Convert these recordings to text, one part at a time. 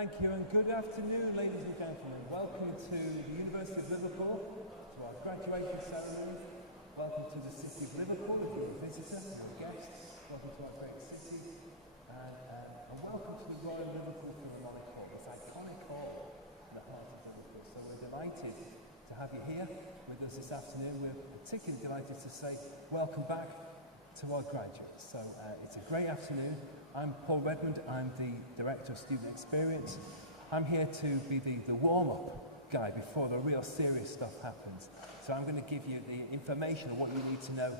Thank you and good afternoon, ladies and gentlemen. Welcome to the University of Liverpool, to our graduation ceremony. Welcome to the city of Liverpool if you're a visitor and a guest. Welcome to our great city. And welcome to the Royal Liverpool Philharmonic Hall, this iconic hall in the heart of Liverpool. So we're delighted to have you here with us this afternoon. We're particularly delighted to say welcome back to our graduates. So it's a great afternoon. I'm Paul Redmond, I'm the Director of Student Experience. I'm here to be the warm-up guy before the real serious stuff happens. So I'm going to give you the information of what you need to know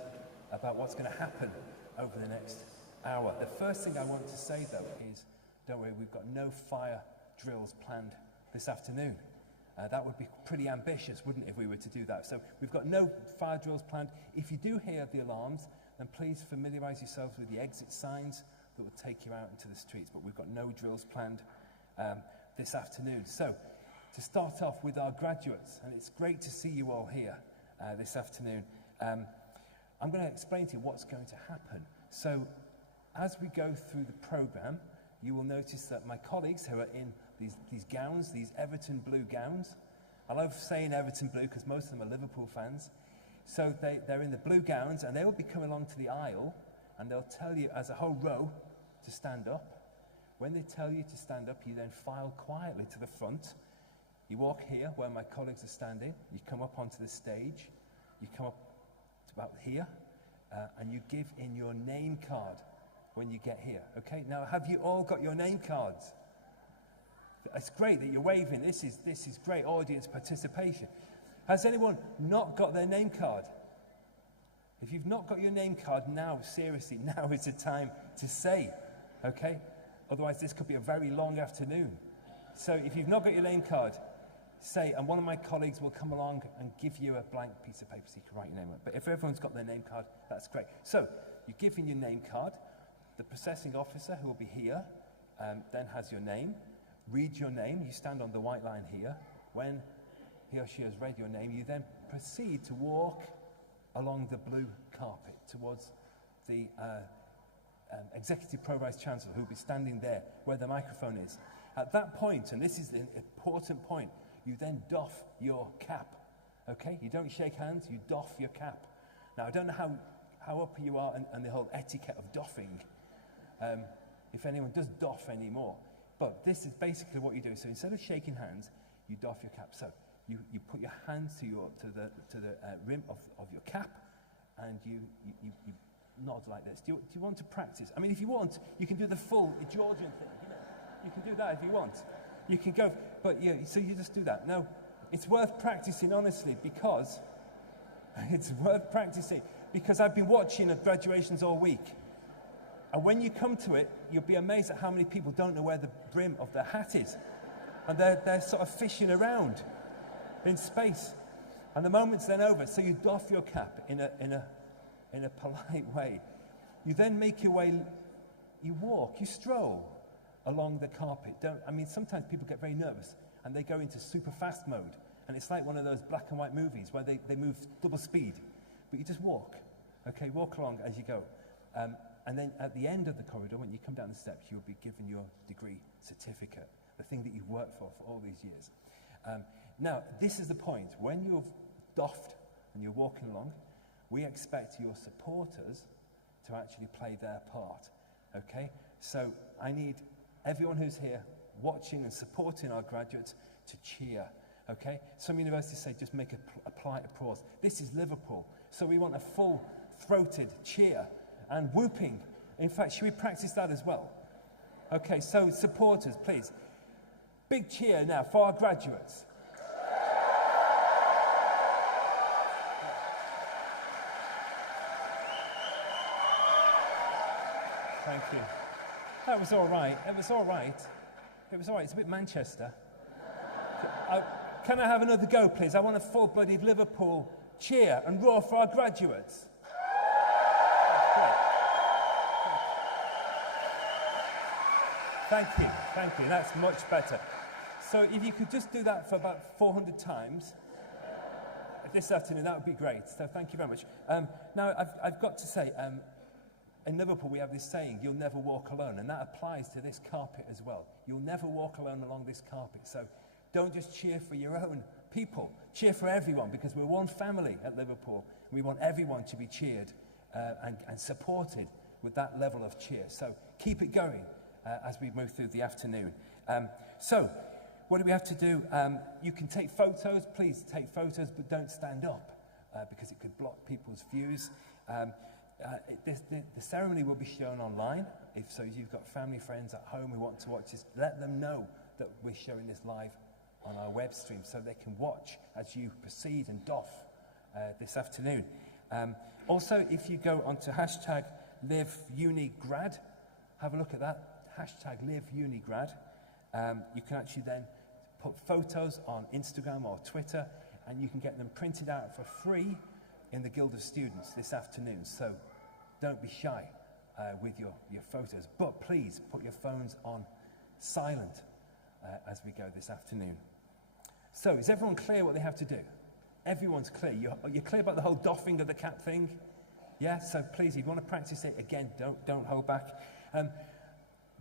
about what's going to happen over the next hour. The first thing I want to say, though, is, don't worry, we've got no fire drills planned this afternoon. That would be pretty ambitious, wouldn't it, if we were to do that? So we've got no fire drills planned. If you do hear the alarms, then please familiarise yourselves with the exit signs that will take you out into the streets, but we've got no drills planned this afternoon. So, to start off with our graduates, and it's great to see you all here this afternoon, I'm going to explain to you what's going to happen. So, as we go through the programme, you will notice that my colleagues who are in these gowns, these Everton blue gowns, I love saying Everton blue because most of them are Liverpool fans, so they're in the blue gowns and they will be coming along to the aisle and they'll tell you as a whole row to stand up. When they tell you to stand up, you then file quietly to the front. You walk here where my colleagues are standing. You come up onto the stage. You come up to about here, and you give in your name card when you get here. Okay? Now, have you all got your name cards? It's great that you're waving. This is great audience participation. Has anyone not got their name card? If you've not got your name card now, seriously, now is the time to say, okay? Otherwise, this could be a very long afternoon. So if you've not got your name card, say, and one of my colleagues will come along and give you a blank piece of paper so you can write your name on it. But if everyone's got their name card, that's great. So you give in your name card. The processing officer, who will be here, then has your name. Read your name. You stand on the white line here. When he or she has read your name, you then proceed to walk along the blue carpet towards the Executive Pro Vice Chancellor, who will be standing there where the microphone is. At that point, and this is an important point, you then doff your cap. Okay? You don't shake hands, you doff your cap. Now, I don't know how up you are and the whole etiquette of doffing, if anyone does doff anymore. But this is basically what you do. So instead of shaking hands, you doff your cap. So you put your hands to the rim of your cap, and you nod like this. Do you want to practice? I mean, if you want, you can do the full Georgian thing. You know, you can do that if you want. You can go, but yeah. So you just do that. Now, it's worth practicing, honestly, because I've been watching at graduations all week, and when you come to it, you'll be amazed at how many people don't know where the brim of their hat is, and they're sort of fishing around in space, and the moment's then over. So you doff your cap in a polite way. You then make your way. You walk. You stroll along the carpet. Sometimes people get very nervous and they go into super fast mode, and it's like one of those black and white movies where they move double speed. But you just walk. Okay, walk along as you go, and then at the end of the corridor, when you come down the steps, you'll be given your degree certificate, the thing that you've worked for all these years. Now, this is the point. When you've doffed and you're walking along, we expect your supporters to actually play their part, okay? So I need everyone who's here watching and supporting our graduates to cheer, okay? Some universities say just make a polite applause. This is Liverpool, so we want a full-throated cheer and whooping. In fact, should we practice that as well? Okay, so supporters, please. Big cheer now for our graduates. Thank you. That was all right. It was all right. It was all right. It's a bit Manchester. Can I have another go, please? I want a full-blooded Liverpool cheer and roar for our graduates. Thank you. Thank you. That's much better. So if you could just do that for about 400 times this afternoon, that would be great. So thank you very much. Now, I've got to say, in Liverpool, we have this saying, you'll never walk alone, and that applies to this carpet as well. You'll never walk alone along this carpet. So don't just cheer for your own people. Cheer for everyone, because we're one family at Liverpool. We want everyone to be cheered and supported with that level of cheer. So keep it going as we move through the afternoon. So what do we have to do? You can take photos. Please take photos, but don't stand up because it could block people's views. The ceremony will be shown online. So if you've got family, friends at home who want to watch this, let them know that we're showing this live on our web stream so they can watch as you proceed and doff this afternoon. Also, if you go onto hashtag LiveUniGrad, have a look at that, hashtag LiveUniGrad. You can actually then put photos on Instagram or Twitter, and you can get them printed out for free in the Guild of Students this afternoon. So don't be shy with your photos, but please put your phones on silent as we go this afternoon. So is everyone clear what they have to do? Everyone's clear. You're clear about the whole doffing of the cap thing? Yeah, so please, if you want to practice it, again, don't hold back.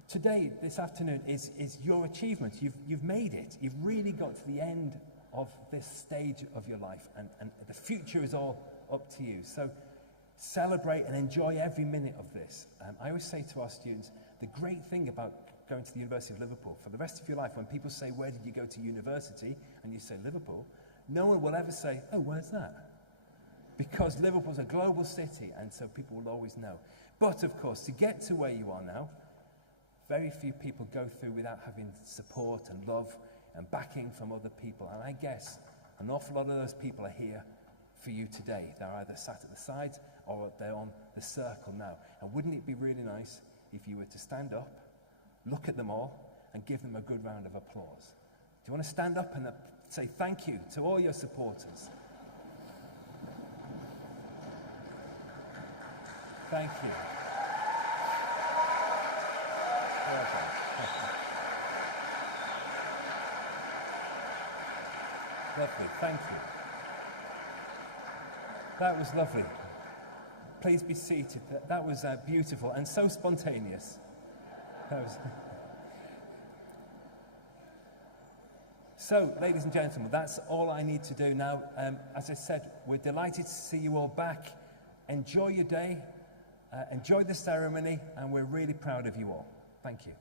Today, this afternoon, is your achievement. You've made it. You've really got to the end of this stage of your life, and the future is all up to you. So celebrate and enjoy every minute of this. I always say to our students, the great thing about going to the University of Liverpool, for the rest of your life, when people say, where did you go to university? And you say Liverpool, no one will ever say, oh, where's that? Because Liverpool's a global city, and so people will always know. But of course, to get to where you are now, very few people go through without having support and love and backing from other people. And I guess an awful lot of those people are here for you today. They're either sat at the sides or they're on the circle now. And wouldn't it be really nice if you were to stand up, look at them all, and give them a good round of applause? Do you want to stand up and say thank you to all your supporters? Thank you. Well done. Lovely, thank you. That was lovely. Please be seated. That was beautiful and so spontaneous. That was So, ladies and gentlemen, that's all I need to do now. As I said, we're delighted to see you all back. Enjoy your day, enjoy the ceremony, and we're really proud of you all. Thank you.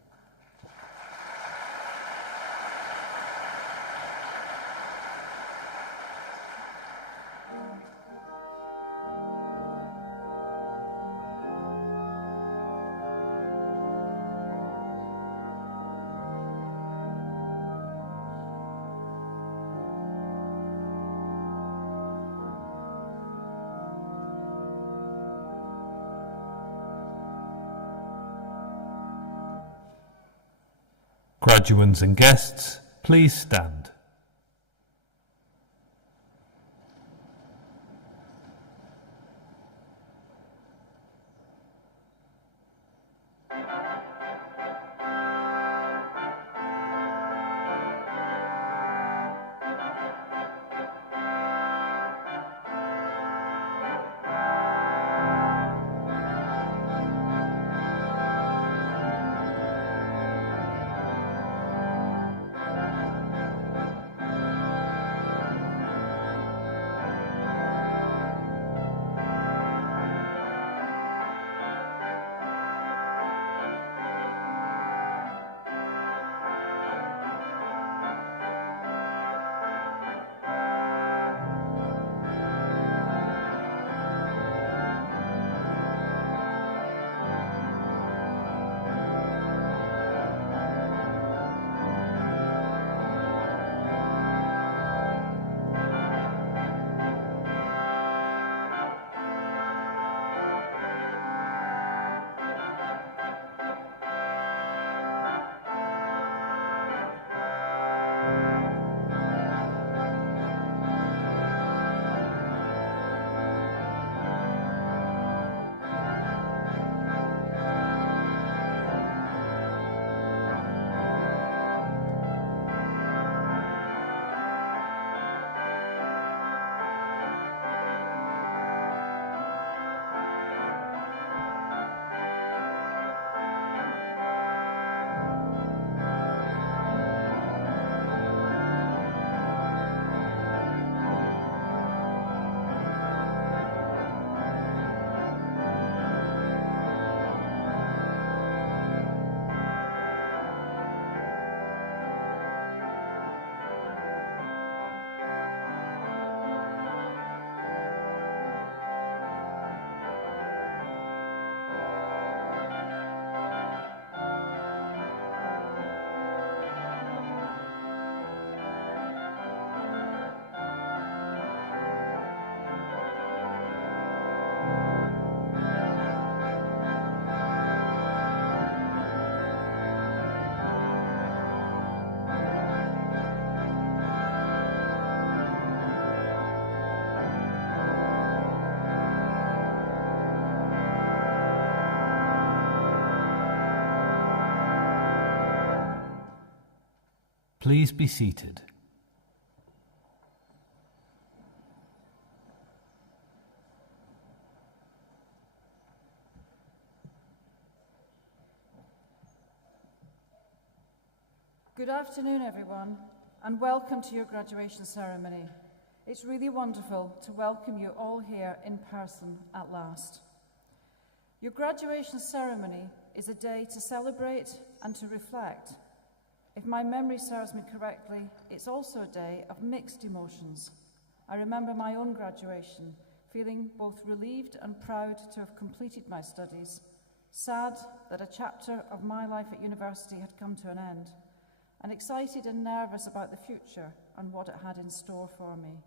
Graduands and guests, please stand. Please be seated. Good afternoon, everyone, and welcome to your graduation ceremony. It's really wonderful to welcome you all here in person at last. Your graduation ceremony is a day to celebrate and to reflect. If my memory serves me correctly, it's also a day of mixed emotions. I remember my own graduation, feeling both relieved and proud to have completed my studies, sad that a chapter of my life at university had come to an end, and excited and nervous about the future and what it had in store for me.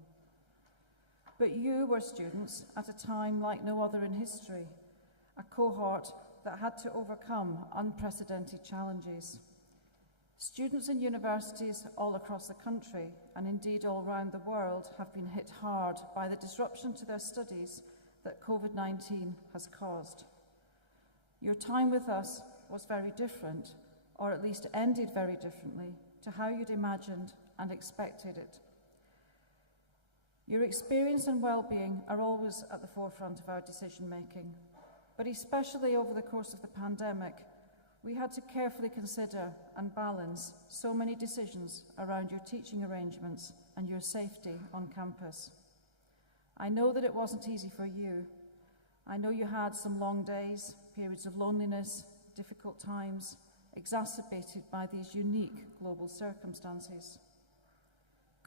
But you were students at a time like no other in history, a cohort that had to overcome unprecedented challenges. Students in universities all across the country, and indeed all around the world, have been hit hard by the disruption to their studies that COVID-19 has caused. Your time with us was very different, or at least ended very differently to how you'd imagined and expected it. Your experience and well-being are always at the forefront of our decision-making, but especially over the course of the pandemic, we had to carefully consider and balance so many decisions around your teaching arrangements and your safety on campus. I know that it wasn't easy for you. I know you had some long days, periods of loneliness, difficult times, exacerbated by these unique global circumstances.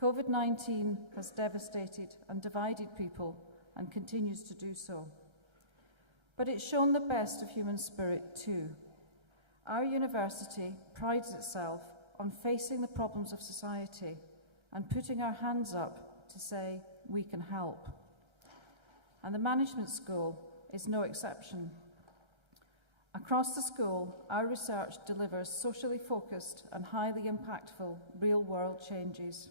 COVID-19 has devastated and divided people and continues to do so. But it's shown the best of human spirit too. Our university prides itself on facing the problems of society and putting our hands up to say, we can help. And the management school is no exception. Across the school, our research delivers socially focused and highly impactful real-world changes.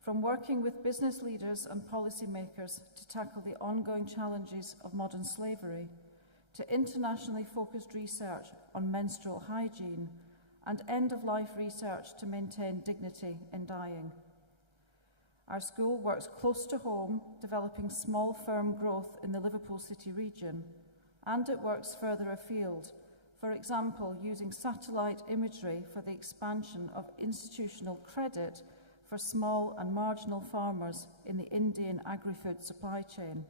From working with business leaders and policymakers to tackle the ongoing challenges of modern slavery, to internationally focused research on menstrual hygiene and end-of-life research to maintain dignity in dying. Our school works close to home, developing small firm growth in the Liverpool city region, and it works further afield, for example, using satellite imagery for the expansion of institutional credit for small and marginal farmers in the Indian agri-food supply chain.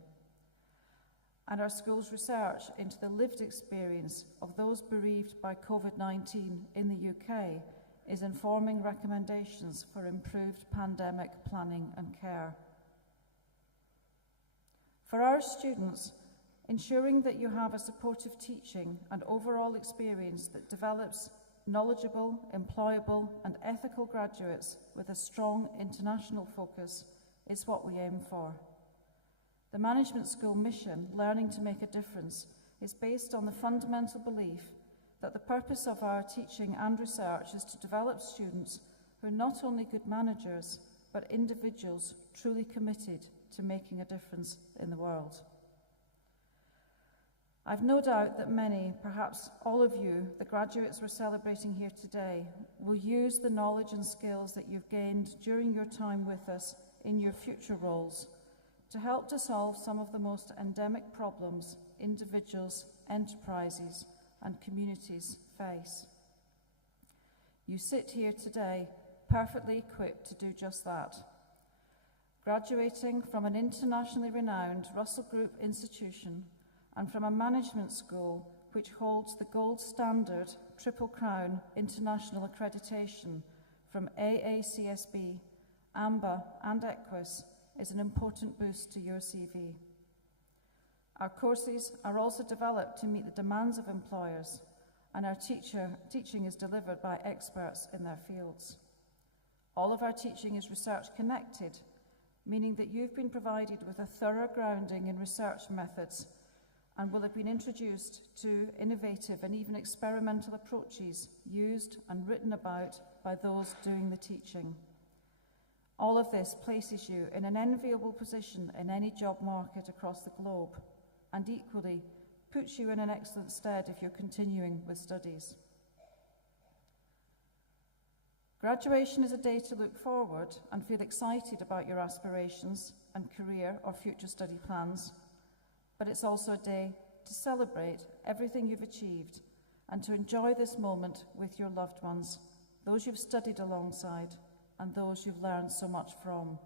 And our school's research into the lived experience of those bereaved by COVID-19 in the UK is informing recommendations for improved pandemic planning and care. For our students, ensuring that you have a supportive teaching and overall experience that develops knowledgeable, employable and ethical graduates with a strong international focus is what we aim for. The management school mission, Learning to Make a Difference, is based on the fundamental belief that the purpose of our teaching and research is to develop students who are not only good managers, but individuals truly committed to making a difference in the world. I've no doubt that many, perhaps all of you, the graduates we're celebrating here today, will use the knowledge and skills that you've gained during your time with us in your future roles to help to solve some of the most endemic problems individuals, enterprises, and communities face. You sit here today perfectly equipped to do just that. Graduating from an internationally renowned Russell Group institution and from a management school which holds the gold standard Triple Crown International Accreditation from AACSB, AMBA and EQUIS is an important boost to your CV. Our courses are also developed to meet the demands of employers, and our teaching is delivered by experts in their fields. All of our teaching is research connected, meaning that you've been provided with a thorough grounding in research methods and will have been introduced to innovative and even experimental approaches used and written about by those doing the teaching. All of this places you in an enviable position in any job market across the globe, and equally puts you in an excellent stead if you're continuing with studies. Graduation is a day to look forward and feel excited about your aspirations and career or future study plans, but it's also a day to celebrate everything you've achieved and to enjoy this moment with your loved ones, those you've studied alongside and those you've learned so much from.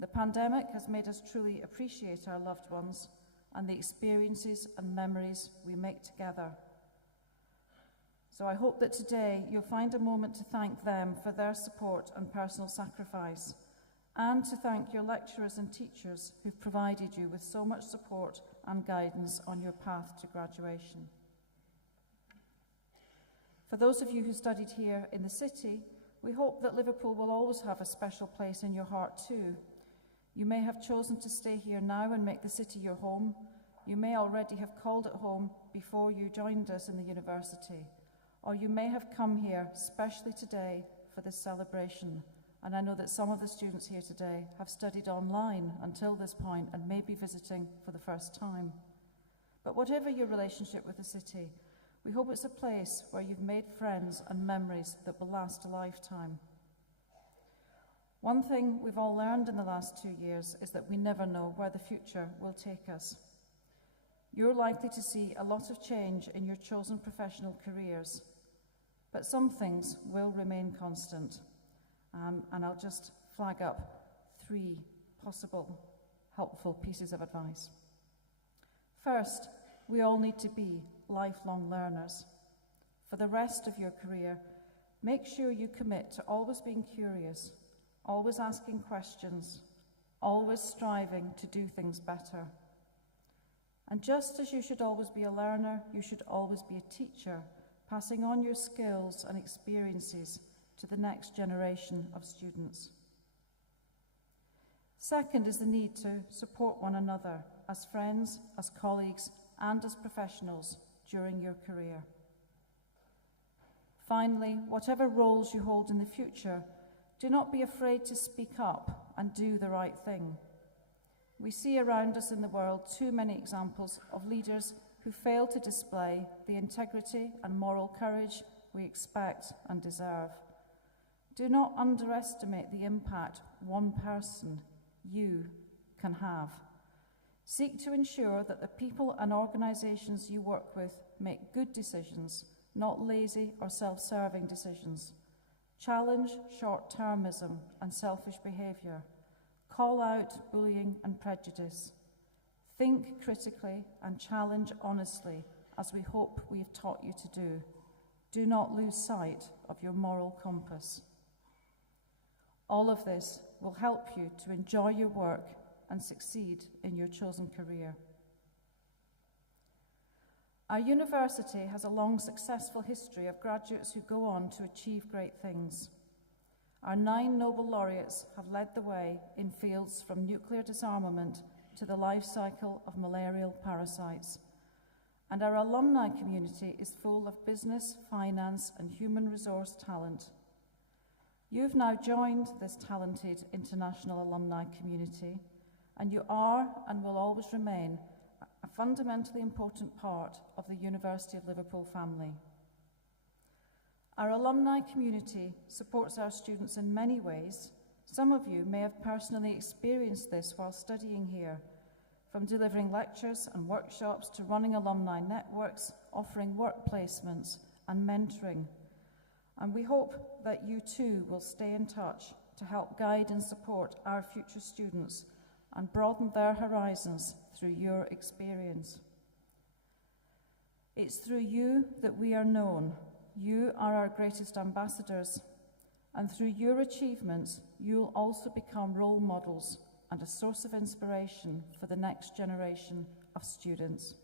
The pandemic has made us truly appreciate our loved ones and the experiences and memories we make together. So I hope that today you'll find a moment to thank them for their support and personal sacrifice, and to thank your lecturers and teachers who've provided you with so much support and guidance on your path to graduation. For those of you who studied here in the city, we hope that Liverpool will always have a special place in your heart too. You may have chosen to stay here now and make the city your home. You may already have called it home before you joined us in the university. Or you may have come here specially today for this celebration. And I know that some of the students here today have studied online until this point and may be visiting for the first time. But whatever your relationship with the city, we hope it's a place where you've made friends and memories that will last a lifetime. One thing we've all learned in the last 2 years is that we never know where the future will take us. You're likely to see a lot of change in your chosen professional careers, but some things will remain constant. And I'll just flag up 3 possible helpful pieces of advice. First, we all need to be lifelong learners. For the rest of your career, make sure you commit to always being curious, always asking questions, always striving to do things better. And just as you should always be a learner, you should always be a teacher, passing on your skills and experiences to the next generation of students. Second is the need to support one another as friends, as colleagues, and as professionals during your career. Finally, whatever roles you hold in the future, do not be afraid to speak up and do the right thing. We see around us in the world too many examples of leaders who fail to display the integrity and moral courage we expect and deserve. Do not underestimate the impact one person, you, can have. Seek to ensure that the people and organisations you work with make good decisions, not lazy or self-serving decisions. Challenge short-termism and selfish behaviour. Call out bullying and prejudice. Think critically and challenge honestly, as we hope we have taught you to do. Do not lose sight of your moral compass. All of this will help you to enjoy your work and succeed in your chosen career. Our university has a long, successful history of graduates who go on to achieve great things. Our 9 Nobel laureates have led the way in fields from nuclear disarmament to the life cycle of malarial parasites. And our alumni community is full of business, finance, and human resource talent. You've now joined this talented international alumni community, and you are and will always remain a fundamentally important part of the University of Liverpool family. Our alumni community supports our students in many ways. Some of you may have personally experienced this while studying here, from delivering lectures and workshops to running alumni networks, offering work placements and mentoring. And we hope that you too will stay in touch to help guide and support our future students and broaden their horizons through your experience. It's through you that we are known. You are our greatest ambassadors, and through your achievements, you'll also become role models and a source of inspiration for the next generation of students.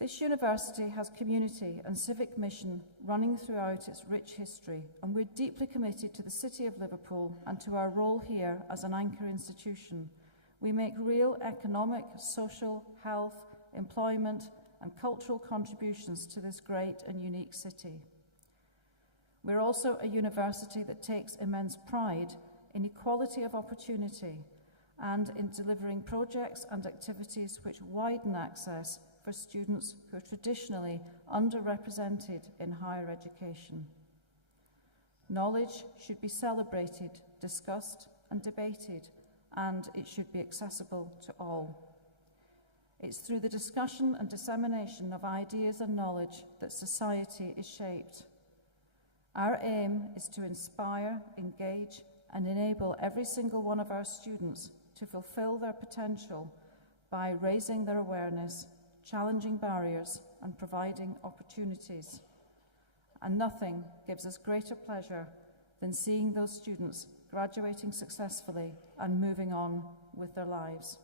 This university has community and civic mission running throughout its rich history, and we're deeply committed to the City of Liverpool and to our role here as an anchor institution. We make real economic, social, health, employment, and cultural contributions to this great and unique city. We're also a university that takes immense pride in equality of opportunity and in delivering projects and activities which widen access for students who are traditionally underrepresented in higher education. Knowledge should be celebrated, discussed, and debated, and it should be accessible to all. It's through the discussion and dissemination of ideas and knowledge that society is shaped. Our aim is to inspire, engage, and enable every single one of our students to fulfill their potential by raising their awareness, challenging barriers, and providing opportunities. And nothing gives us greater pleasure than seeing those students graduating successfully and moving on with their lives.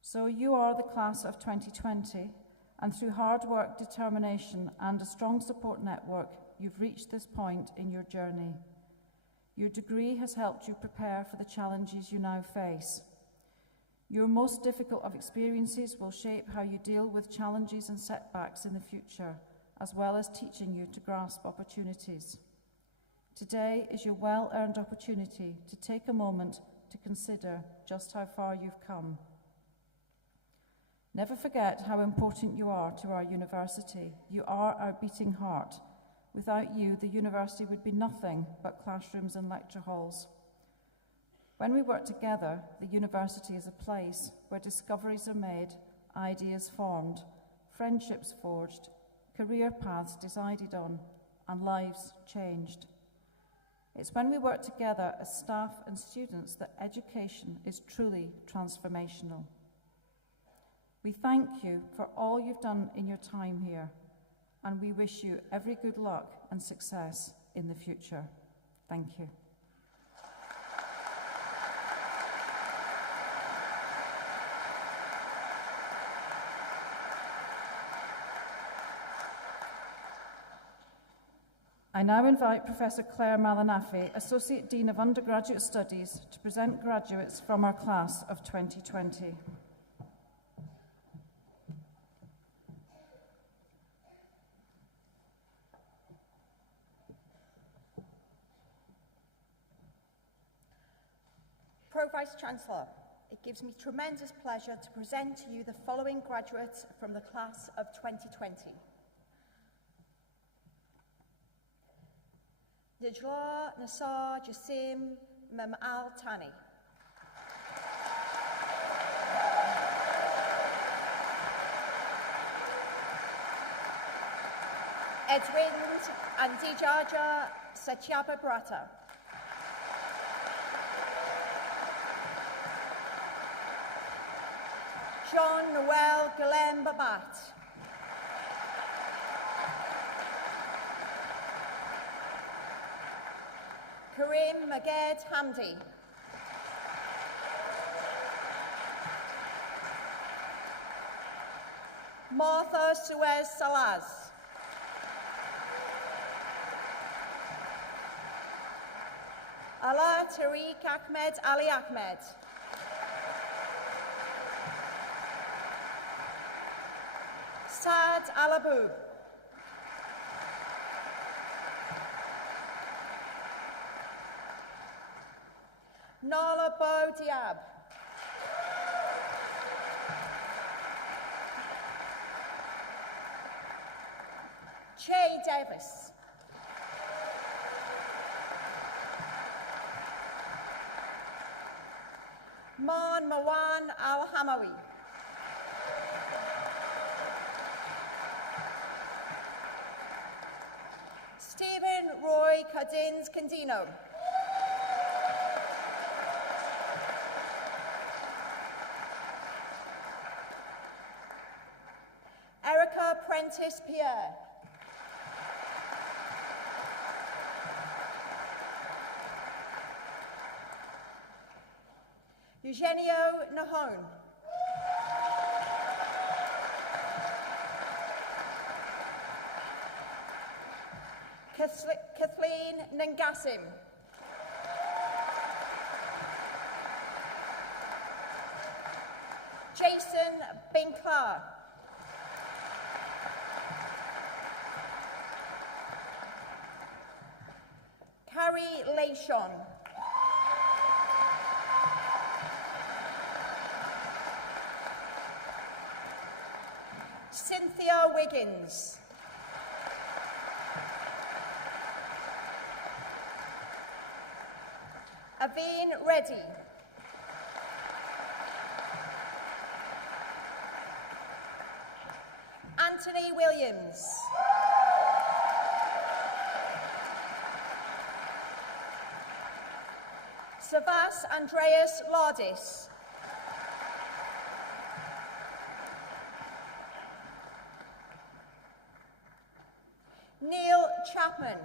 So you are the class of 2020, and through hard work, determination, and a strong support network, you've reached this point in your journey. Your degree has helped you prepare for the challenges you now face. Your most difficult of experiences will shape how you deal with challenges and setbacks in the future, as well as teaching you to grasp opportunities. Today is your well-earned opportunity to take a moment to consider just how far you've come. Never forget how important you are to our university. You are our beating heart. Without you, the university would be nothing but classrooms and lecture halls. When we work together, the university is a place where discoveries are made, ideas formed, friendships forged, career paths decided on, and lives changed. It's when we work together as staff and students that education is truly transformational. We thank you for all you've done in your time here, and we wish you every good luck and success in the future. Thank you. I now invite Professor Claire Malanafi, Associate Dean of Undergraduate Studies, to present graduates from our class of 2020. Pro-Vice-Chancellor, it gives me tremendous pleasure to present to you the following graduates from the class of 2020. Najla Nassar Jassim Mem Al Tani. Edwin Andijaja Satyaba Brata. John Noel Guillem Babat. Karim Maged Hamdi. Martha Suez Salaz. Ala Tariq Ahmed Ali Ahmed. Saad Alabu. Nala Bo Diab. Che Davis. Man Mawan Al-Hamawi. Stephen Roy Cadins Candino. Erica Prentice Pierre. Eugenio Nahon. Kathleen Ngangasim. Jason Binklar. Carrie Leishon. Cynthia Wiggins. Aveen Reddy. Anthony Williams. Savas Andreas Lardis. Neil Chapman.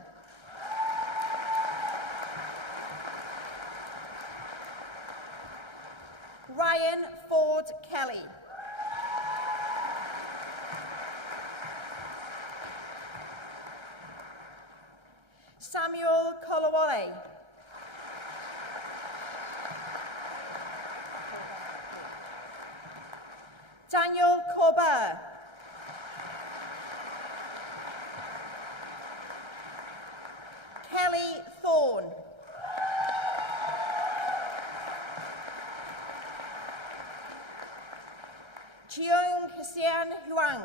Ryan Ford Kelly. Samuel Kolawole. Daniel Corbett. Kelly Thorne. Cheung Hsian Huang.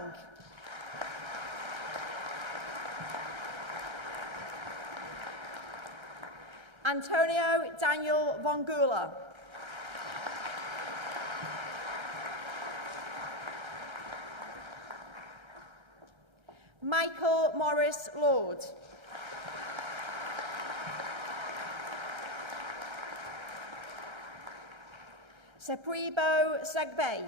Antonio Daniel Vongula. Michael Morris Lord. Sepribo Sagbe.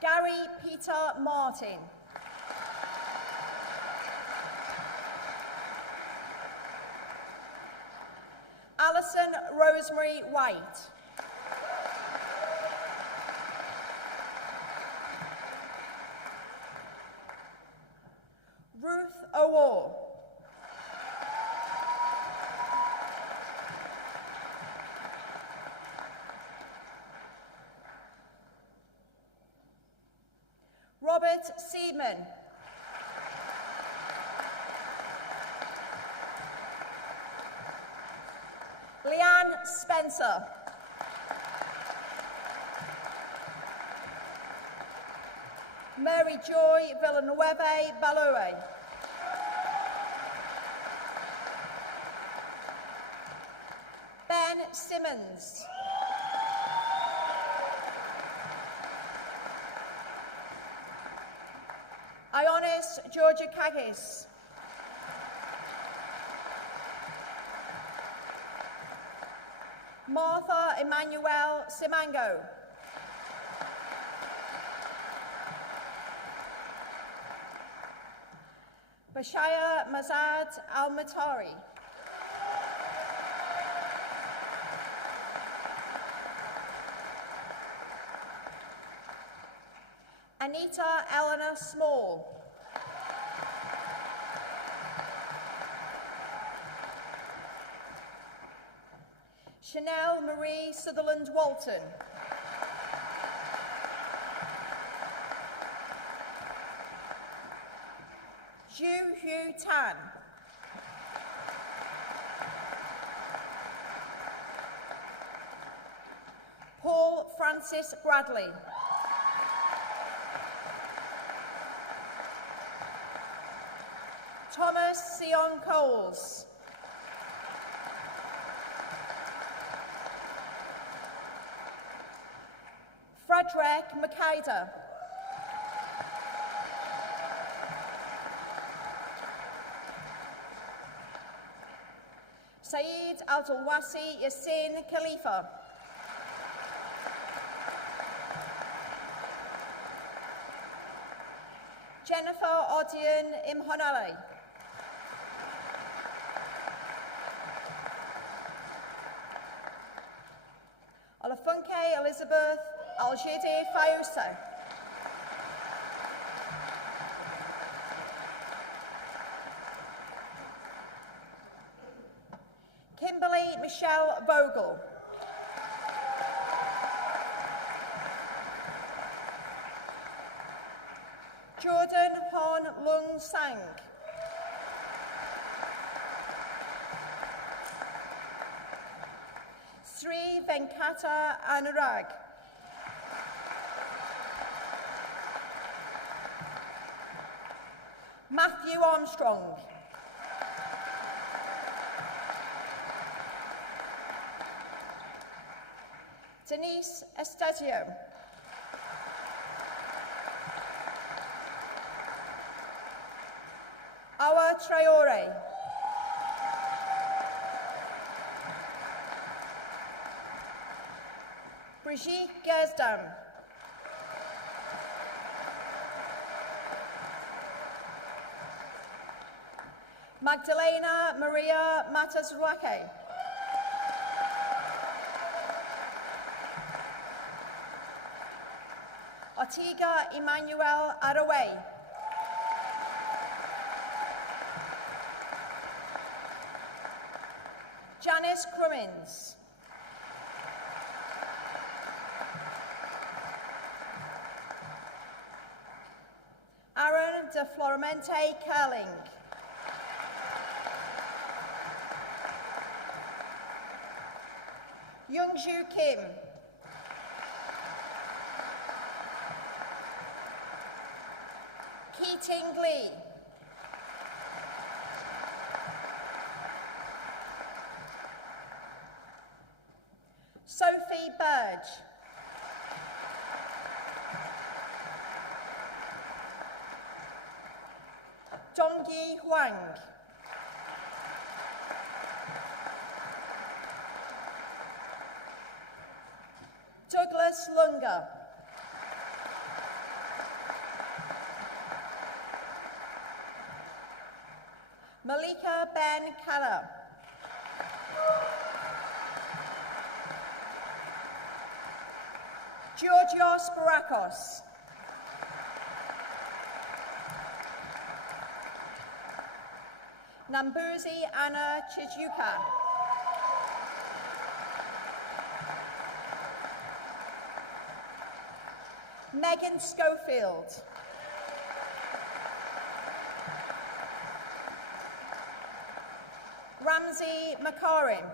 Gary Peter Martin. Alison Rosemary White. Ruth O'War. Robert Seaman. Leanne Spencer. Mary Joy Villanueva Balue. Ben Simmons. Ionis Georgakakis. Martha Emmanuel Simango. Bashaya Mazad Al-Matari. Anita Eleanor Small. Chanel Marie Sutherland Walton. Zhu Hu Tan. Paul Francis Bradley. Thomas Sion Coles. Frederick Makeda. Saeed Abdulwasi Yassin Khalifa. Jennifer Odion Imhonale. Olafunke Elizabeth Aljide Fayusa. Kimberly Michelle Vogel. Jordan Hon Lung Sang. Sri Venkata Anurag. Matthew Armstrong. Denise Estasio. Awa Traore. Brigitte Gersdam. Magdalena Maria Matasruake. Ortiga Emmanuel Araway. Janice Crummins. Aaron de Floramente Curling. Youngju Kim. Keating Lee. Sophie Burge. Dongyi Huang. Douglas Lunga. Malika Ben Kalla. Georgios Barakos. Nambuzi Anna Chijuka. Megan Schofield. Ramsey Makarim.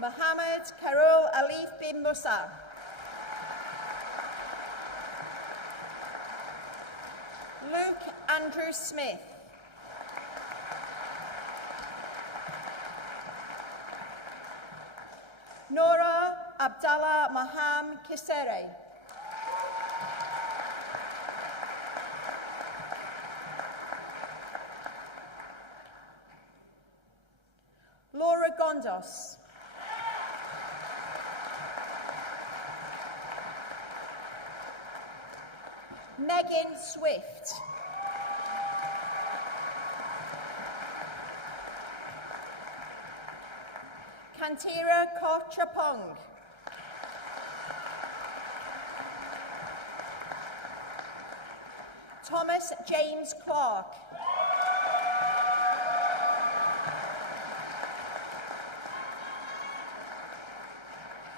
Mohammed Karul Alif bin Musa. Luke Andrew Smith. Nora Abdallah Maham Kisere. Laura Gondos. Megan Swift. Kantira Kochapong. Thomas James Clark.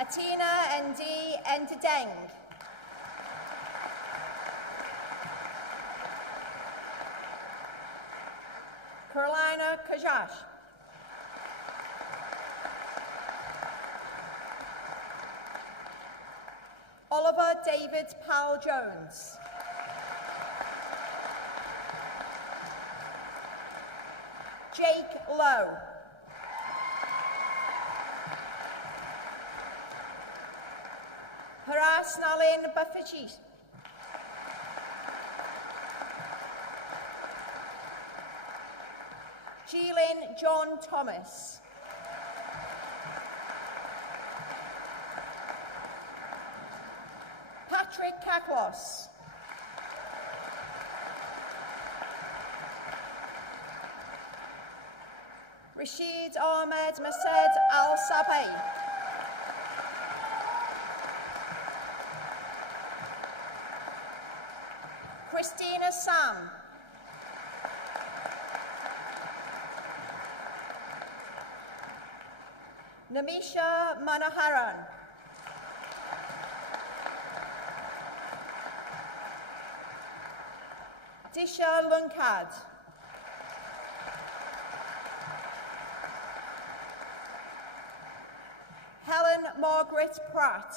Atina Ndi Ndideng. Carolina Kajash. Oliver David Powell Jones. Jake Lowe. Haras Nalin Bafichi. Jeelin John Thomas. Patrick Kaklos. Rashid Ahmed Mased Al Sabeh. Christina Sam. Namisha Manoharan. Disha Lunkad. Helen Margaret Pratt.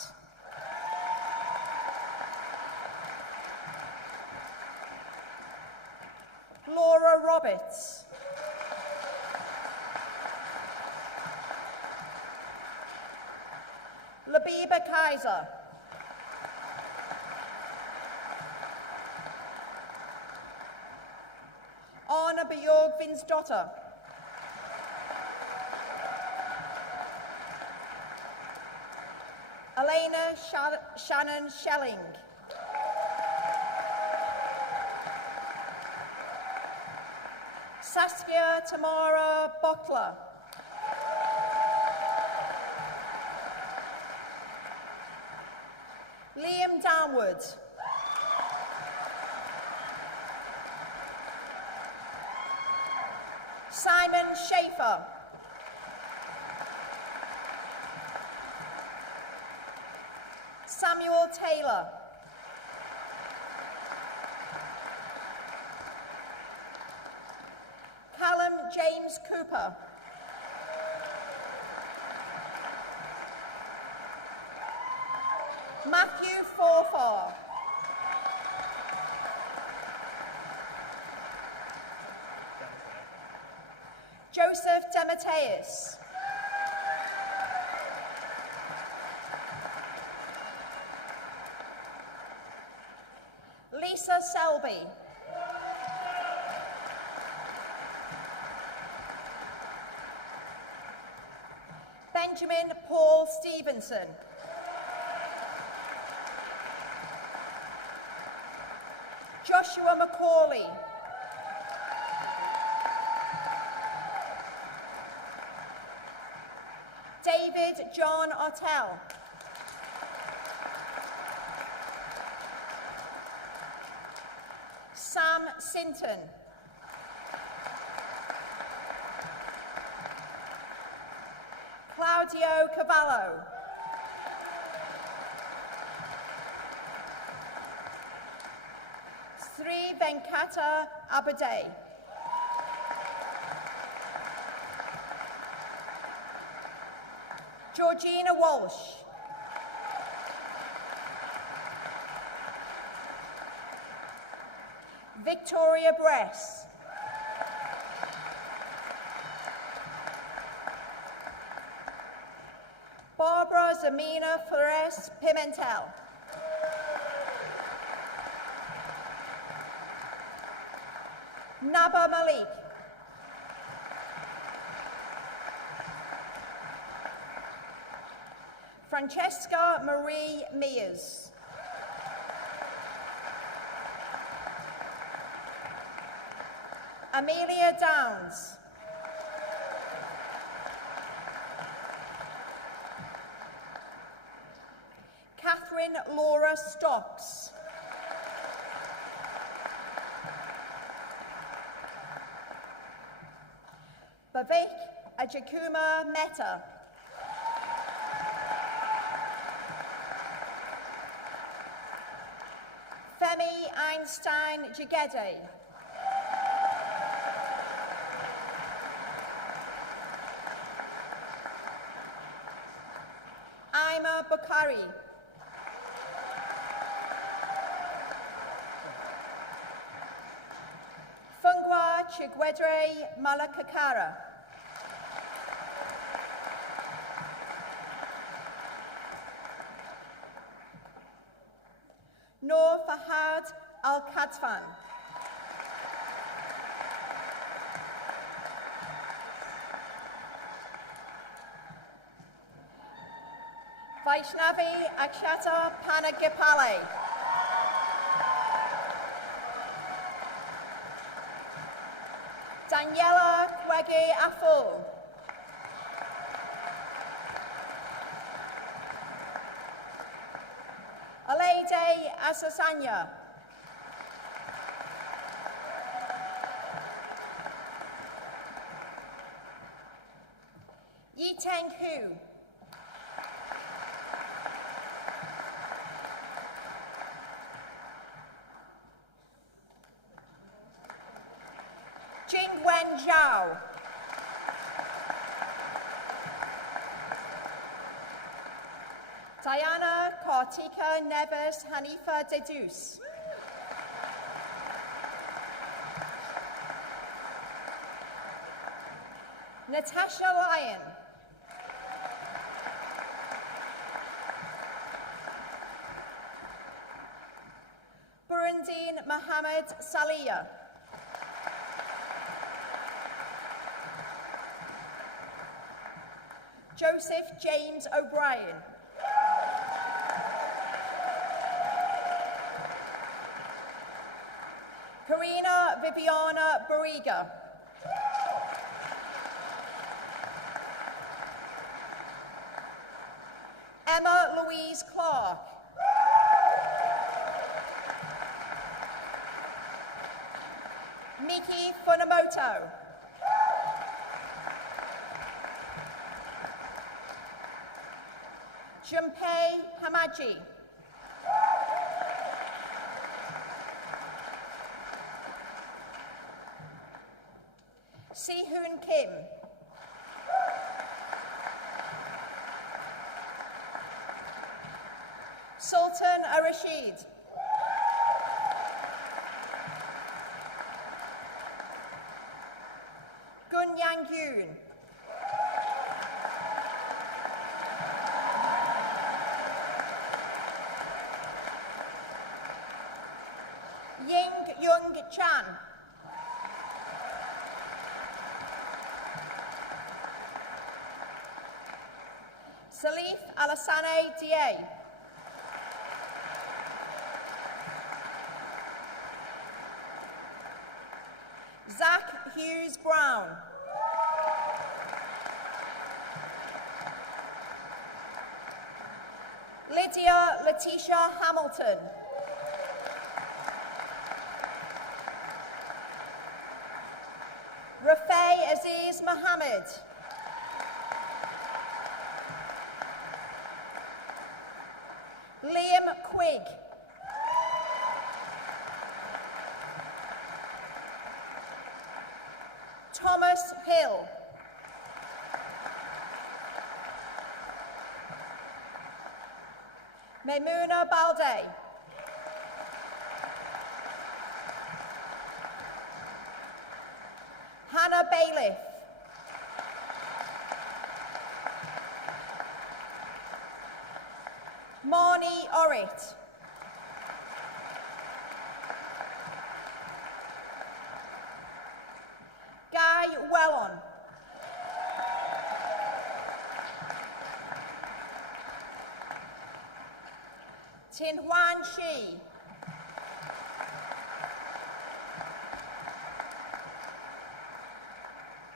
Laura Roberts. Labiba Kaiser. Anna Bjorgvinsdotter. Elena Shannon Schelling. Saskia Tamara Bockler. Liam Downward. Simon Schaefer. Samuel Taylor. Callum James Cooper. Matthew Forfar. Joseph Demeteus. Lisa Selby. Benjamin Paul Stevenson. Joshua Macaulay. David John Ottell. Sam Sinton. Claudio Cavallo. Sri Venkata Abade. Georgina Walsh. Victoria Bress. Barbara Zamina Flores Pimentel. Naba Malik. Francesca Marie Mears. Amelia Downs. Catherine Laura Stocks. Bavik Ajakuma Mehta. Femi Einstein Jigede. Aima Bukhari. Fungwa Chigwedre Malakakara. Noor Fahad Al-Kadfan. Vaishnavi Akshata Panagipale. Daniela Kwege Aful. Alede Asasanya. Yiteng Hu. Jingwen Zhao. Diana Kartika Neves Hanifa Dedus. Natasha Lyon. Burundine Mohammed Saliya. Joseph James O'Brien. Karina Viviana Barriga. Emma Louise Clark. Miki Funamoto. Junpei Hamaji. Si-Hoon Kim. Sultan Al-Rashid. Gun Yang Yoon. Ying Yung Chan. Salif Alassane Dié. Zach Hughes Brown. Lydia Letitia Hamilton. Rafay Aziz Mohammed. Liam Quigg. Thomas Hill. Maimouna Balde. Hannah Bailiff. Marnie Orrit. Guy Wellon. Tin Huan Shi.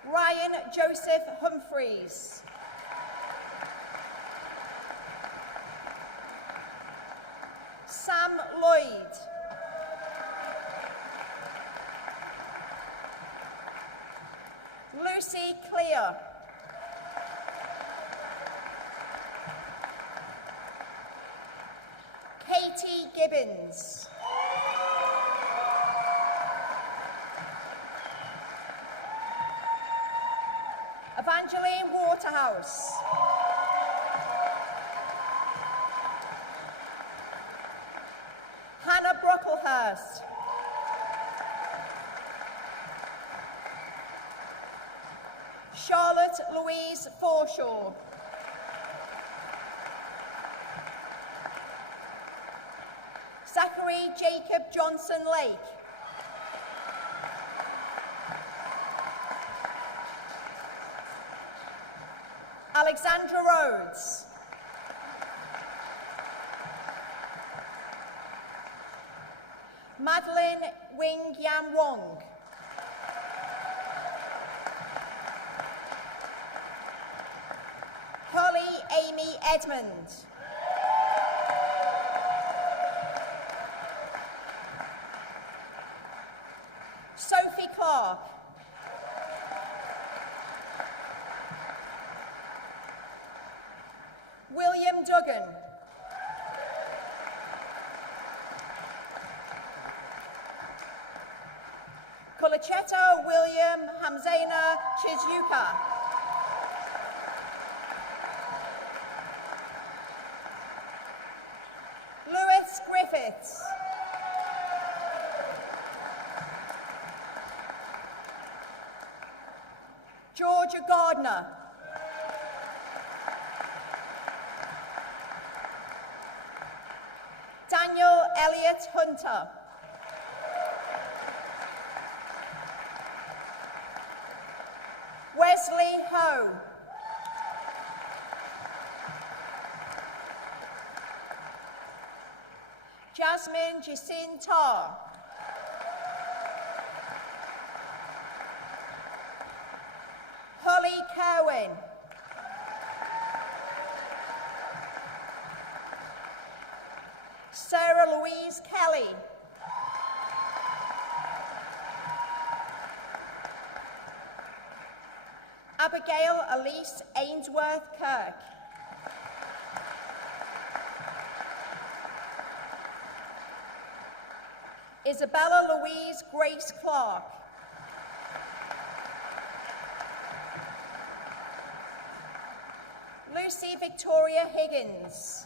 Ryan Joseph Humphreys. Sam Lloyd. Lucy Clear. Katie Gibbons. Evangeline Waterhouse. Hannah Brocklehurst. Charlotte Louise Forshaw. Zachary Jacob Johnson Lake. Alexandra Rhodes. Madeline Wing Yan Wong. Holly Amy Edmond. Sophie Clark. William Duggan. Colacheto William Hamzaina Chizuka. Lewis Griffiths. Georgia Roger Gardner. Daniel Elliott Hunter. Wesley Ho. Jasmine Jasin Tar. Holly Kerwin. Sarah Louise Kelly. Abigail Elise Ainsworth Kirk. Isabella Louise Grace Clark. Lucy Victoria Higgins.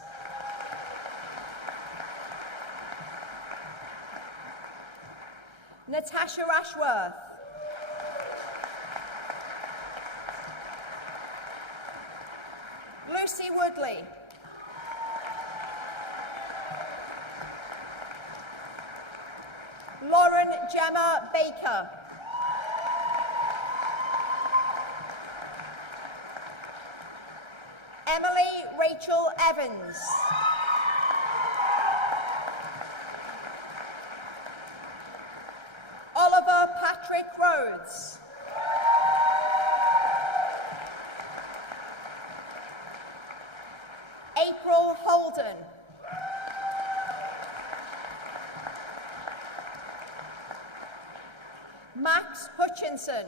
Natasha Ashworth. Lucy Woodley. Lauren Gemma Baker. Emily Rachel Evans. Oliver Patrick Rhodes. April Holden. Max Hutchinson.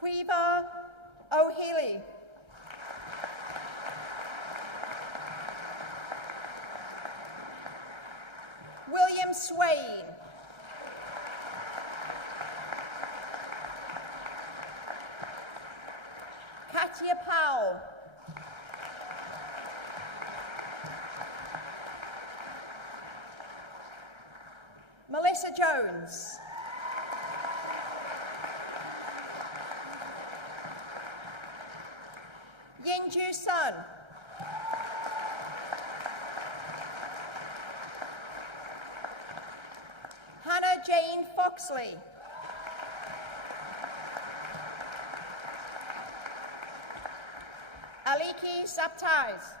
Quiva O'Healy. William Swain. Katia Powell. Melissa Jones. Yinju Sun. Hannah Jane Foxley. Aliki Saptais.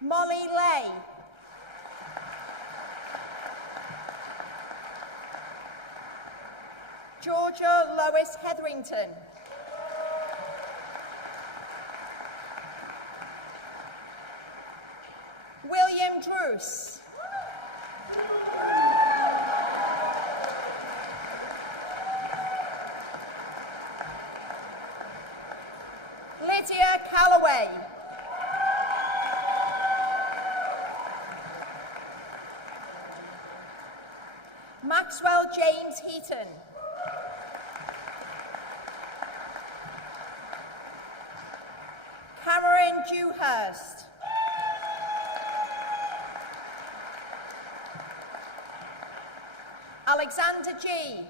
Molly Lay. Georgia Lois Hetherington. William Druce. Lydia Calloway. Maxwell James Heaton. Cameron Dewhurst. Alexander G.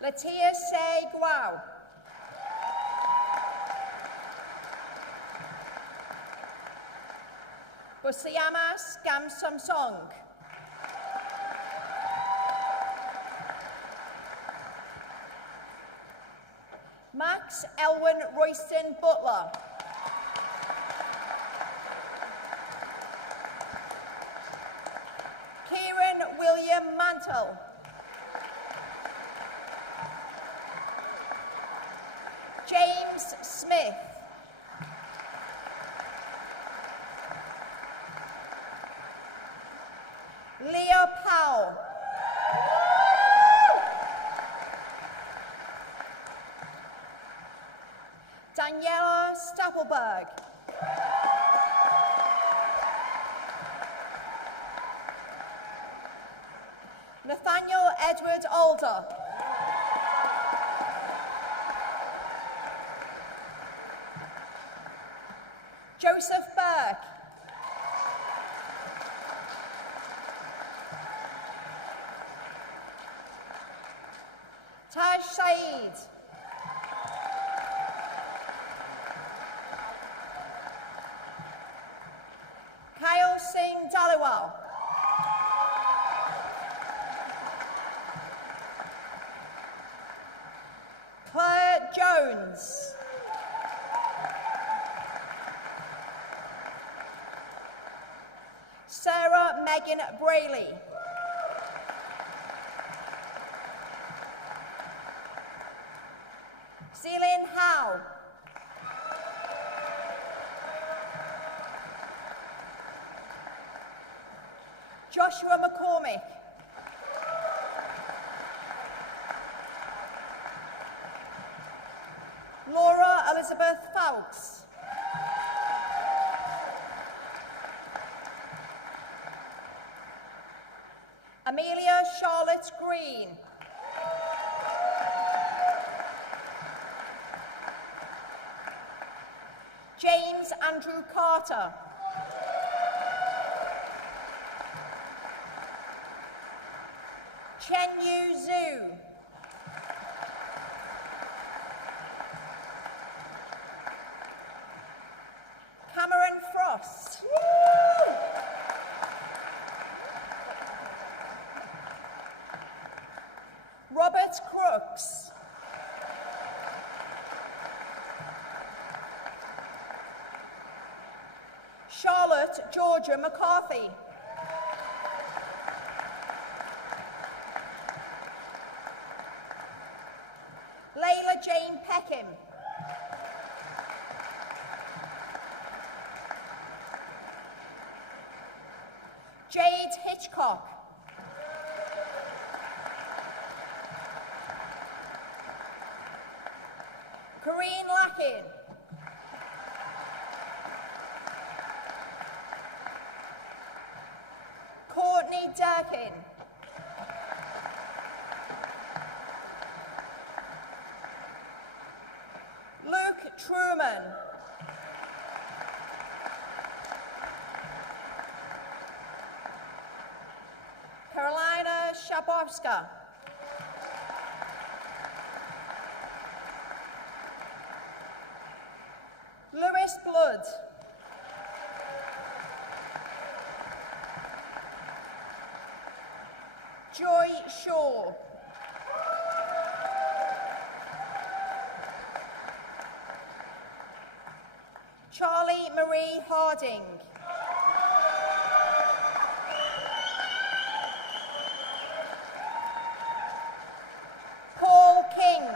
Latia Se Guao. Busiamas Gam Samsong. Max Elwyn Royston Butler. Kieran William Mantle. James Smith. Leah Powell. Daniela Stapelberg. Nathaniel Edward Alder. Joseph Burke. Taj Saeed. Kyle Singh Dhaliwal. Claire Jones. Sarah Megan Brayley. Celine Howe. Joshua McCormick. Laura Elizabeth Fowkes. Amelia Charlotte Green. James Andrew Carter. Chen Yu Zhu. Cameron Frost. Robert Crooks. Charlotte Georgia McCarthy. Layla Jane Peckham. Jade Hitchcock. Corrine Lackin. Courtney Durkin. Luke Truman. Carolina Shabowska. Lewis Blood. Joy Shaw. Charlie Marie Harding. Paul King.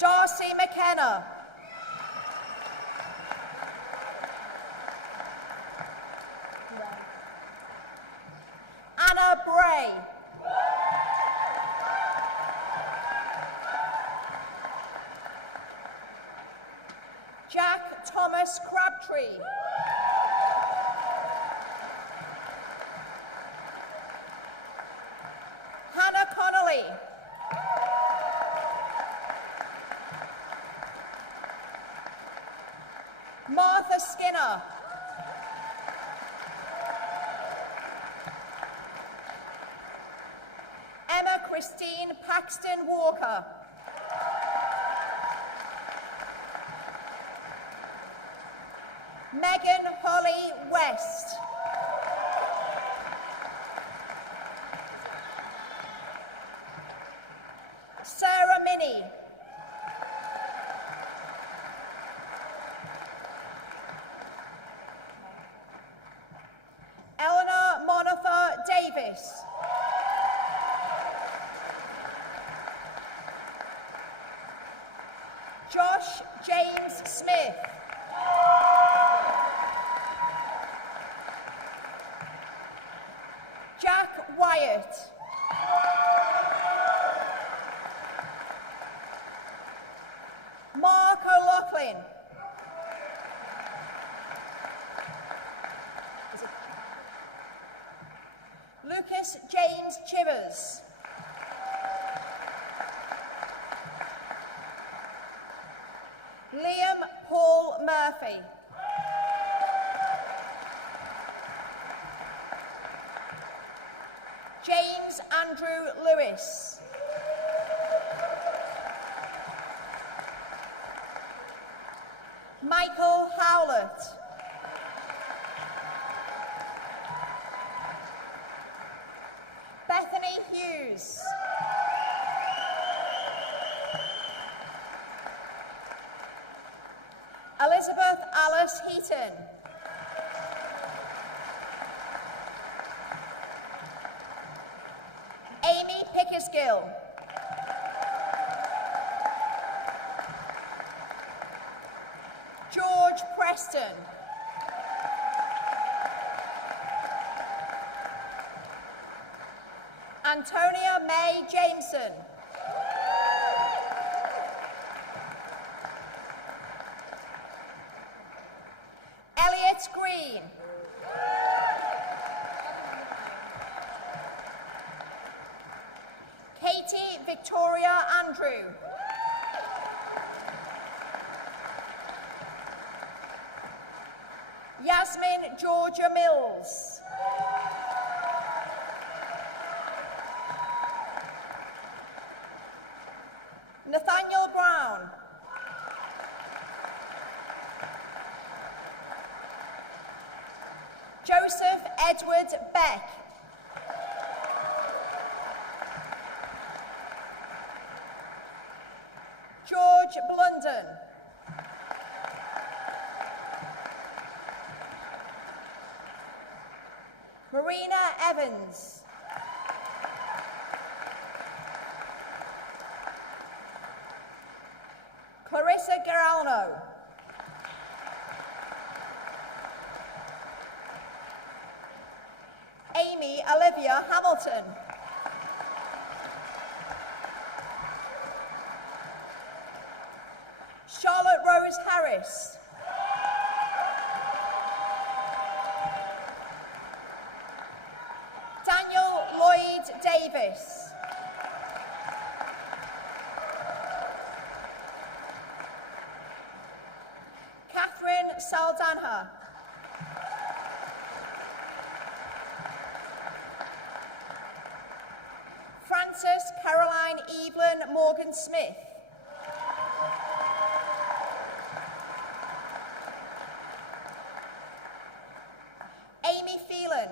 Darcy McKenna. Anna Bray. Jack Thomas Crabtree. Hannah Connolly. Martha Skinner. Emma Christine Paxton Walker. Megan Holly West. Sarah Minnie. Eleanor Monotha Davis. Josh James Smith. Jack Wyatt. Mark O'Loughlin. Lucas James Chivers. Murphy. James Andrew Lewis. Michael Howlett. Bethany Hughes. Elizabeth Alice Heaton. Amy Pickersgill. George Preston. Antonia May Jameson. Elliot Green. Katie Victoria Andrew. Yasmin Georgia Mills. Nathaniel Brown. Joseph Edward Beck. George Blunden. Marina Evans. Clarissa Geralno. Amy Olivia Hamilton. Charlotte Rose Harris. Daniel Lloyd Davis. Catherine Saldanha. Frances Caroline Evelyn Morgan Smith. Amy Phelan.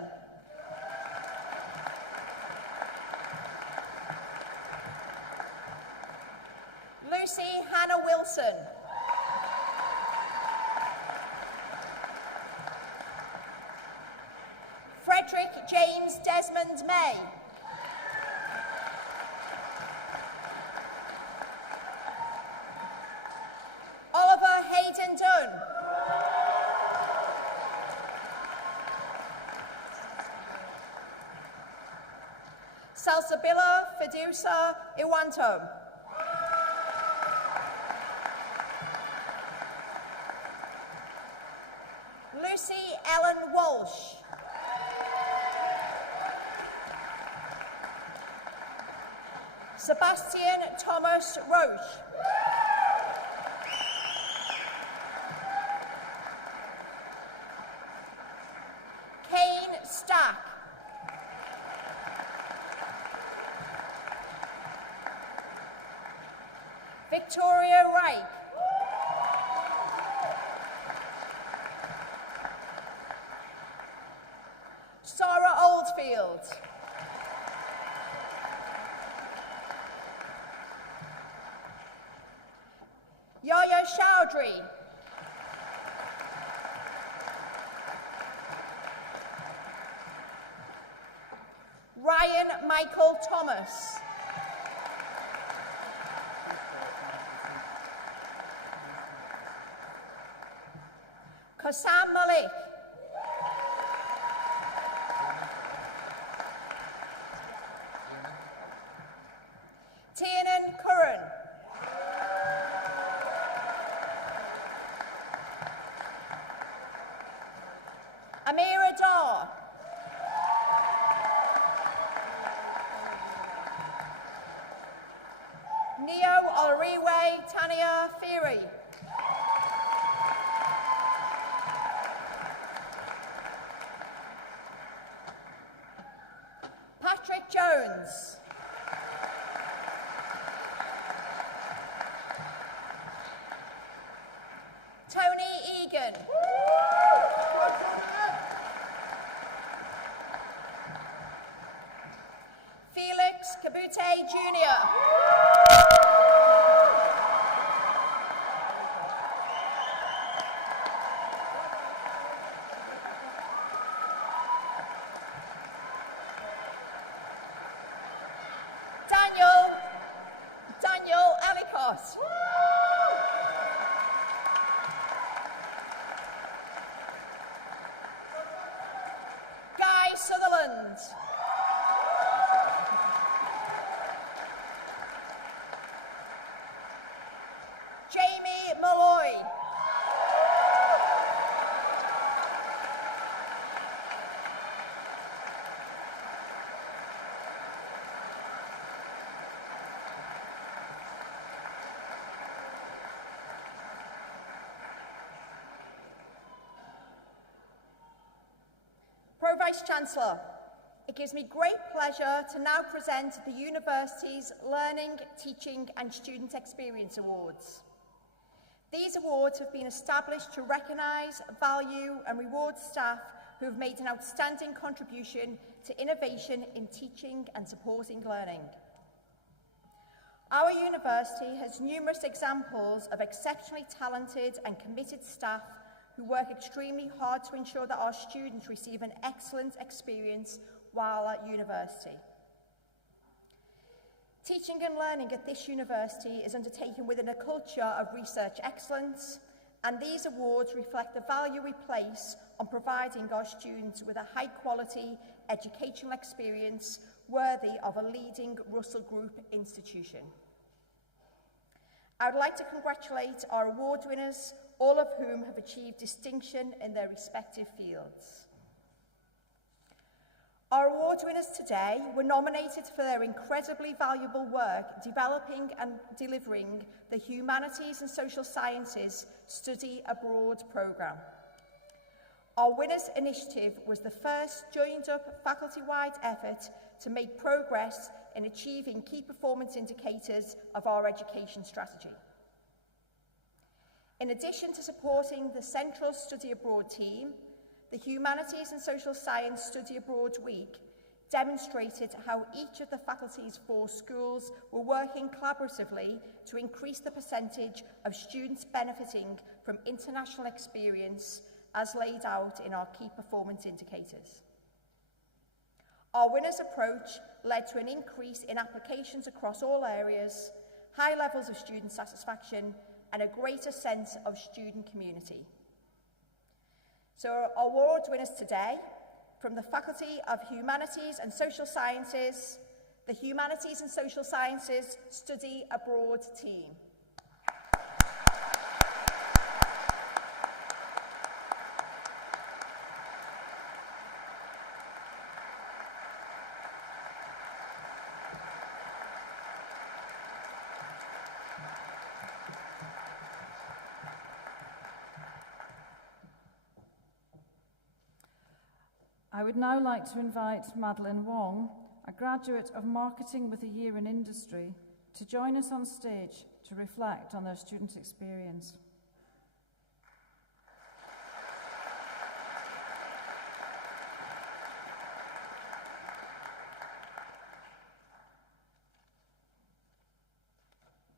Lucy Hannah Wilson. Frederick James Desmond May. Oliver Hayden Dunn. Salsabilla Fiducia Iwantom. Lucy Ellen Walsh. Sebastian Thomas Roche. Kane Stack. Victoria Reich. Sarah Oldfield. Yaya Chowdhury. Ryan Michael Thomas. Qassam Malik. Tiernan Curran. Amira Dar. Neo Olariwe Tania Firi. not? Guy Sutherland. Jamie Malloy. Pro-Vice-Chancellor, it gives me great pleasure to now present the University's Learning, Teaching and Student Experience Awards. These awards have been established to recognise, value and reward staff who have made an outstanding contribution to innovation in teaching and supporting learning. Our university has numerous examples of exceptionally talented and committed staff who work extremely hard to ensure that our students receive an excellent experience while at university. Teaching and learning at this university is undertaken within a culture of research excellence, and these awards reflect the value we place on providing our students with a high-quality educational experience worthy of a leading Russell Group institution. I would like to congratulate our award winners, all of whom have achieved distinction in their respective fields. Our award winners today were nominated for their incredibly valuable work developing and delivering the Humanities and Social Sciences Study Abroad programme. Our winners' initiative was the first joined-up faculty-wide effort to make progress in achieving key performance indicators of our education strategy. In addition to supporting the Central Study Abroad team, the Humanities and Social Science Study Abroad Week demonstrated how each of the faculty's 4 schools were working collaboratively to increase the percentage of students benefiting from international experience as laid out in our key performance indicators. Our winners' approach led to an increase in applications across all areas, high levels of student satisfaction, and a greater sense of student community. So our award winners today, from the Faculty of Humanities and Social Sciences, the Humanities and Social Sciences Study Abroad team. I would now like to invite Madeline Wong, a graduate of Marketing with a Year in Industry, to join us on stage to reflect on their student experience.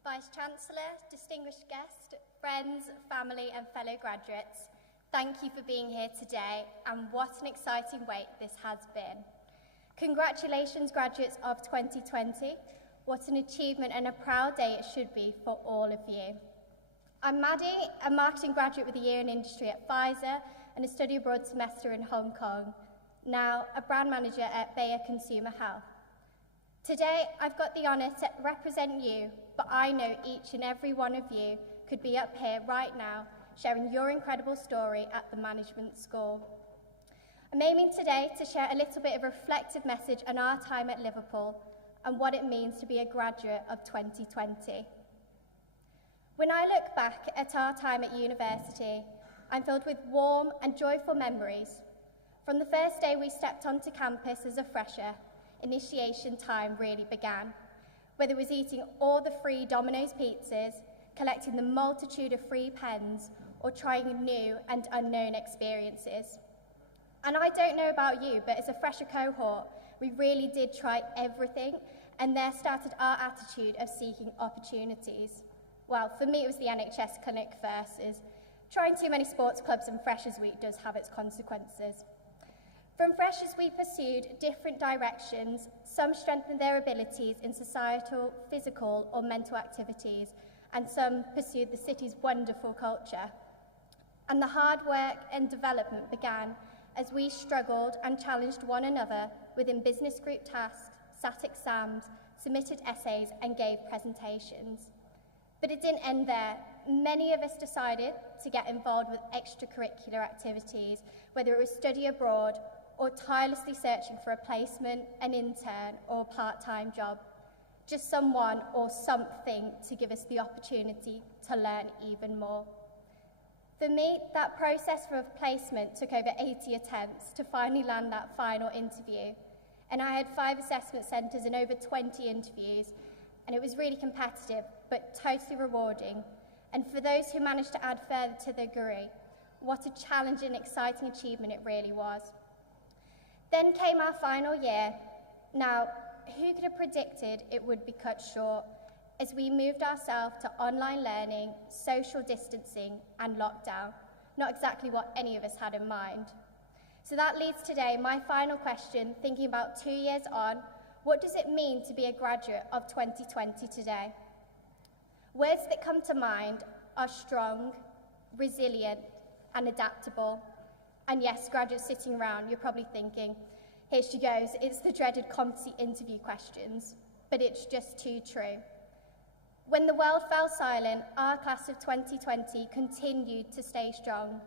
Vice-Chancellor, distinguished guests, friends, family and fellow graduates, thank you for being here today, and what an exciting wait this has been. Congratulations, graduates of 2020. What an achievement and a proud day it should be for all of you. I'm Maddie, a marketing graduate with a year in industry at Pfizer and a study abroad semester in Hong Kong, now a brand manager at Bayer Consumer Health. Today, I've got the honour to represent you, but I know each and every one of you could be up here right now sharing your incredible story at the management school. I'm aiming today to share a little bit of a reflective message on our time at Liverpool and what it means to be a graduate of 2020. When I look back at our time at university, I'm filled with warm and joyful memories. From the first day we stepped onto campus as a fresher, initiation time really began. Whether it was eating all the free Domino's pizzas, collecting the multitude of free pens, or trying new and unknown experiences. And I don't know about you, but as a fresher cohort, we really did try everything, and there started our attitude of seeking opportunities. Well, for me it was the NHS clinic first, as trying too many sports clubs and Freshers Week does have its consequences. From Freshers we pursued different directions. Some strengthened their abilities in societal, physical or mental activities, and some pursued the city's wonderful culture. And the hard work and development began as we struggled and challenged one another within business group tasks, sat exams, submitted essays, and gave presentations. But it didn't end there. Many of us decided to get involved with extracurricular activities, whether it was study abroad or tirelessly searching for a placement, an intern, or a part-time job. Just someone or something to give us the opportunity to learn even more. For me, that process for placement took over 80 attempts to finally land that final interview. And I had 5 assessment centres and over 20 interviews, and it was really competitive, but totally rewarding. And for those who managed to add further to the degree, what a challenging and exciting achievement it really was. Then came our final year. Now, who could have predicted it would be cut short as we moved ourselves to online learning, social distancing, and lockdown? Not exactly what any of us had in mind. So that leads today my final question, thinking about 2 years on, what does it mean to be a graduate of 2020 today? Words that come to mind are strong, resilient, and adaptable. And yes, graduates sitting around, you're probably thinking, here she goes, it's the dreaded competency interview questions. But it's just too true. When the world fell silent, our class of 2020 continued to stay strong.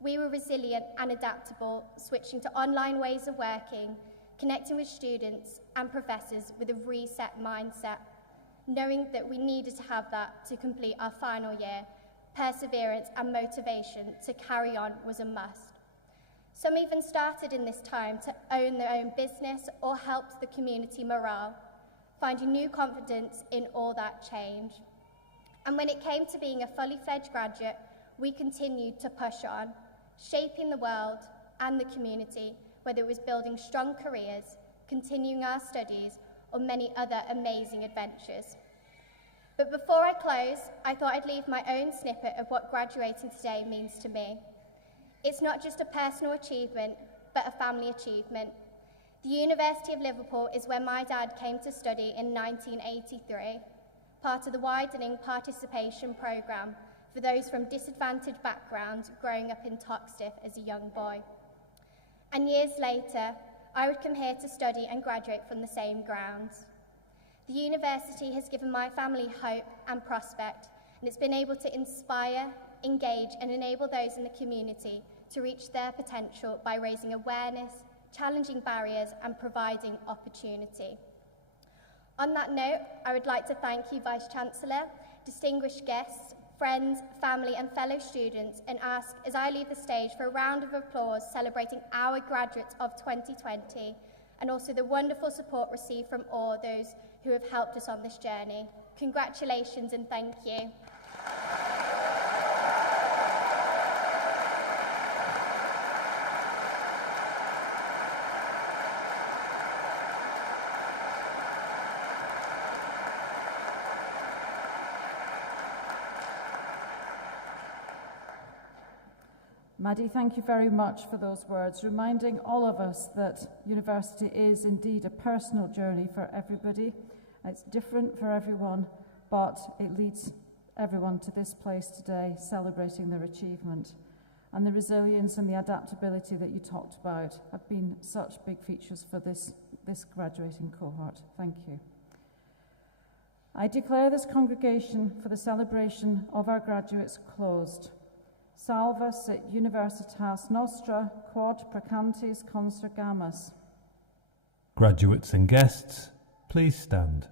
We were resilient and adaptable, switching to online ways of working, connecting with students and professors with a reset mindset, knowing that we needed to have that to complete our final year. Perseverance and motivation to carry on was a must. Some even started in this time to own their own business or helped the community morale, finding new confidence in all that change. And when it came to being a fully fledged graduate, we continued to push on, shaping the world and the community, whether it was building strong careers, continuing our studies, or many other amazing adventures. But before I close, I thought I'd leave my own snippet of what graduating today means to me. It's not just a personal achievement, but a family achievement. The University of Liverpool is where my dad came to study in 1983, part of the widening participation programme for those from disadvantaged backgrounds growing up in Toxteth as a young boy. And years later, I would come here to study and graduate from the same grounds. The university has given my family hope and prospect, and it's been able to inspire, engage, and enable those in the community to reach their potential by raising awareness, challenging barriers, and providing opportunity. On that note, I would like to thank you, Vice-Chancellor, distinguished guests, friends, family, and fellow students, and ask, as I leave the stage, for a round of applause celebrating our graduates of 2020, and also the wonderful support received from all those who have helped us on this journey. Congratulations and thank you. Maddie, thank you very much for those words, reminding all of us that university is indeed a personal journey for everybody. It's different for everyone, but it leads everyone to this place today, celebrating their achievement. And the resilience and the adaptability that you talked about have been such big features for this graduating cohort. Thank you. I declare this congregation for the celebration of our graduates closed. Salva sit universitas nostra quod precantis consurgamus. Graduates and guests, please stand.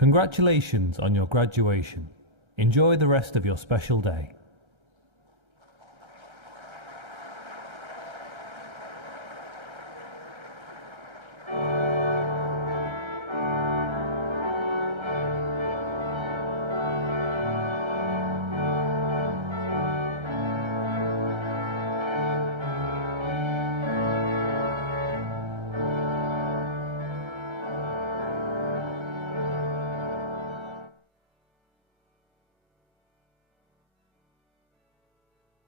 Congratulations on your graduation. Enjoy the rest of your special day.